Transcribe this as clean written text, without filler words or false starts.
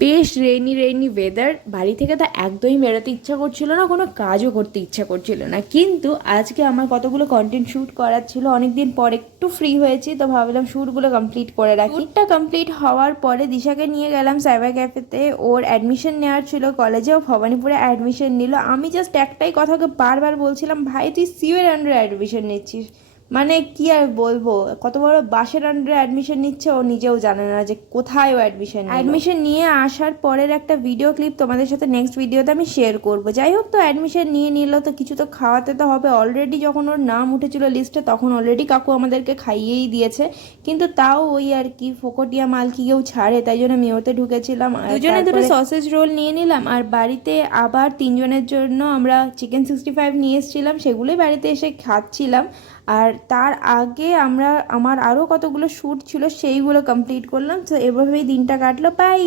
বেশ rainy rainy weather, বাড়ি থেকে তো একদমই বেরোতে ইচ্ছা করছিল না, কোনো কাজও করতে ইচ্ছা করছিল না। কিন্তু আজকে আমার কতগুলো কন্টেন্ট শ্যুট করার ছিল, অনেকদিন পর একটু ফ্রি হয়েছি, তো ভাবলাম শ্যুটগুলো কমপ্লিট করে রাখি। শ্যুটটা কমপ্লিট হওয়ার পরে দিশাকে নিয়ে গেলাম সাইবার ক্যাফেতে, ওর অ্যাডমিশন নেওয়ার ছিল কলেজে, ও ভবানীপুরে অ্যাডমিশন নিল। আমি জাস্ট একটাই কথা ওকে বারবার বলছিলাম, ভাই তুই সিওর আন্ডারে অ্যাডমিশন নিচ্ছিস, মানে কি আর বলবো, কত বড় বাসের আন্ডারে অ্যাডমিশন নিচ্ছে ও নিজেও জানে না যে কোথায় ও অ্যাডমিশন নিয়ে আসার পরের একটা ভিডিও ক্লিপ তোমাদের সাথে নেক্সট ভিডিওতে আমি শেয়ার করব। যাই হোক, তো অ্যাডমিশন নিয়ে নিল, তো কিছু তো খাওয়াতে তো হবে। অলরেডি যখন ওর নাম উঠেছিল লিস্টে তখন অলরেডি কাকু আমাদেরকে খাইয়েই দিয়েছে, কিন্তু তাও ওই আর কি ফোকটিয়া মাল কি কেউ ছাড়ে, তাই জন্য মেয়োতে ঢুকেছিলাম। দুজনে দুটো সসেজ রোল নিয়ে নিলাম, আর বাড়িতে আবার তিনজনের জন্য আমরা চিকেন 65 নিয়ে এসেছিলাম, সেগুলোই বাড়িতে এসে খাচ্ছিলাম। আর তার আগে আমার আরও কতগুলো শ্যুট ছিল, সেইগুলো কমপ্লিট করলাম। তো এভাবেই দিনটা কাটলো। বাই।